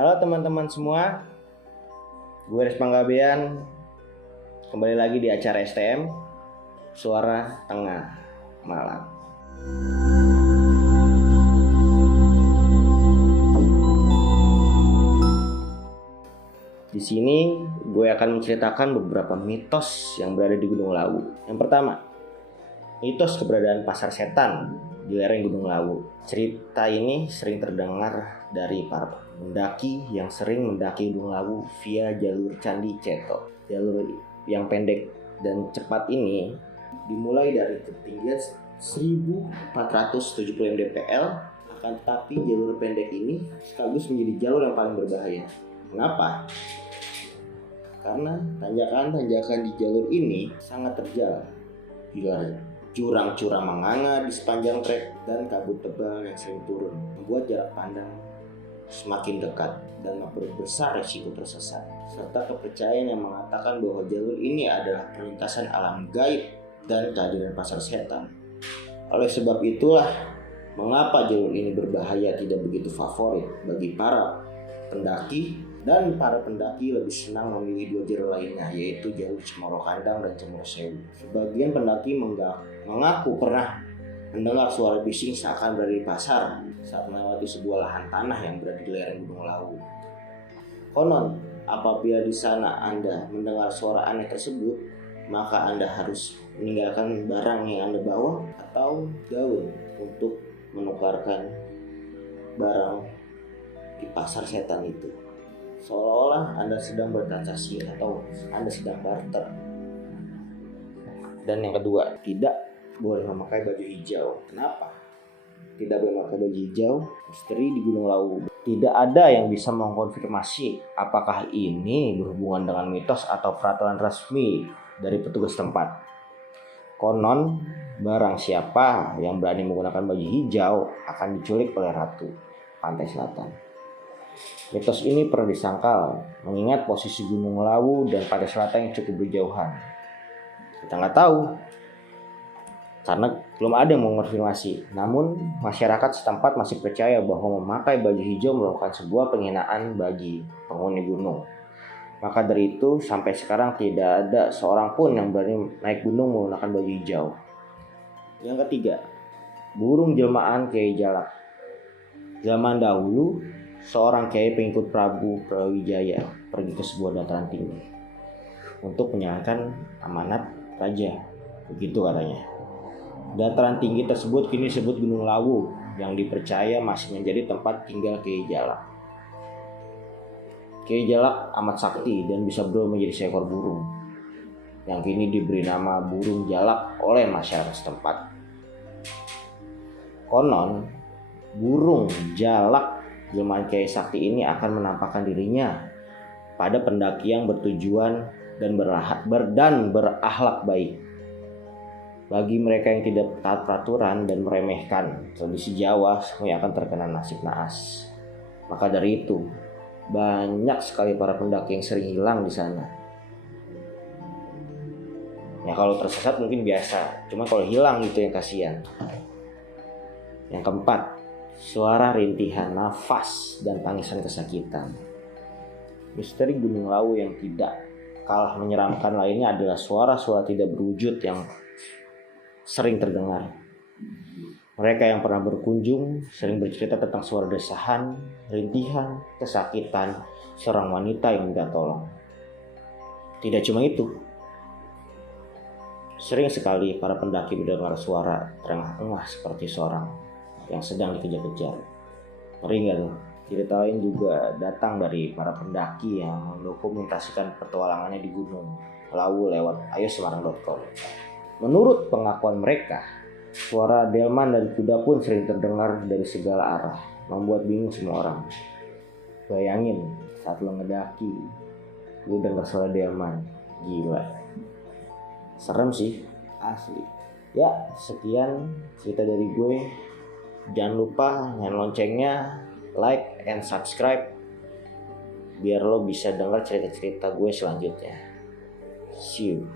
Halo teman-teman semua, gue Rizman Gabean, kembali lagi di acara STM, Suara Tengah Malam. Di sini gue akan menceritakan beberapa mitos yang berada di Gunung Lawu. Yang pertama, mitos keberadaan pasar setan di lereng Gunung Lawu. Cerita ini sering terdengar dari para pendaki yang sering mendaki Gunung Lawu via jalur Candi Ceto. Jalur yang pendek dan cepat ini dimulai dari ketinggian 1470 mdpl, akan tetapi jalur pendek ini sekaligus menjadi jalur yang paling berbahaya. Kenapa? Karena tanjakan-tanjakan di jalur ini sangat terjal. Jurang-jurang menganga di sepanjang trek dan kabut tebal yang sering turun membuat jarak pandang semakin dekat dan memperbesar risiko tersesat, serta kepercayaan yang mengatakan bahwa jalur ini adalah perlintasan alam gaib dan kehadiran pasar setan. Oleh sebab itulah mengapa jalur ini berbahaya tidak begitu favorit bagi para pendaki, dan para pendaki lebih senang memilih dua jalur lainnya, yaitu jalur Cemoro Kandang dan Cemoro Sewu. Sebagian pendaki mengaku pernah mendengar suara bising seakan berada di pasar saat melewati sebuah lahan tanah yang berada di lereng Gunung Lawu. Konon, apabila di sana Anda mendengar suara aneh tersebut, maka Anda harus meninggalkan barang yang Anda bawa atau daun untuk menukarkan barang di pasar setan itu, seolah-olah Anda sedang bertransaksi atau Anda sedang barter. Dan yang kedua, tidak boleh memakai baju hijau. Kenapa tidak boleh memakai baju hijau? Misteri di Gunung Lawu. Tidak ada yang bisa mengkonfirmasi apakah ini berhubungan dengan mitos atau peraturan resmi dari petugas tempat. Konon, barang siapa yang berani menggunakan baju hijau akan diculik oleh Ratu Pantai Selatan. Mitos ini pernah disangkal mengingat posisi Gunung Lawu dan Pantai Selatan yang cukup berjauhan. Kita nggak tahu karena belum ada yang mengonfirmasi. Namun masyarakat setempat masih percaya bahwa memakai baju hijau merupakan sebuah penghinaan bagi penghuni gunung. Maka dari itu sampai sekarang tidak ada seorang pun yang berani naik gunung menggunakan baju hijau. Yang ketiga, burung jelmaan Kiai Jalak. Zaman dahulu, seorang kiai pengikut Prabu Brawijaya pergi ke sebuah dataran tinggi untuk menjalankan amanat raja, begitu katanya. Dataran tinggi tersebut kini disebut Gunung Lawu, yang dipercaya masih menjadi tempat tinggal Kiai Jalak. Kiai Jalak amat sakti dan bisa berubah menjadi seekor burung, yang kini diberi nama burung jalak oleh masyarakat setempat. Konon, burung jalak jelmaan Kiai Sakti ini akan menampakkan dirinya pada pendaki yang bertujuan dan berakhlak baik. Bagi mereka yang tidak taat peraturan dan meremehkan tradisi Jawa, semuanya akan terkena nasib naas. Maka dari itu, banyak sekali para pendaki yang sering hilang di sana. Ya kalau tersesat mungkin biasa, cuma kalau hilang itu yang kasihan. Yang keempat, suara rintihan nafas dan tangisan kesakitan. Misteri Gunung Lawu yang tidak kalah menyeramkan lainnya adalah suara-suara tidak berwujud yang sering terdengar. Mereka yang pernah berkunjung sering bercerita tentang suara desahan, rintihan, kesakitan seorang wanita yang minta tolong. Tidak cuma itu, sering sekali para pendaki mendengar suara terengah-engah seperti seorang yang sedang dikejar-kejar. Ngeri nggak tuh? Cerita lain juga datang dari para pendaki yang mendokumentasikan petualangannya di Gunung Lawu lewat ayosemarang.com. Menurut pengakuan mereka, suara delman dan kuda pun sering terdengar dari segala arah, membuat bingung semua orang. Bayangin saat lo ngedaki, lo dengar suara delman, gila. Serem sih, asli. Ya, sekian cerita dari gue. Jangan lupa nyalain loncengnya, like and subscribe biar lo bisa dengar cerita-cerita gue selanjutnya. See you.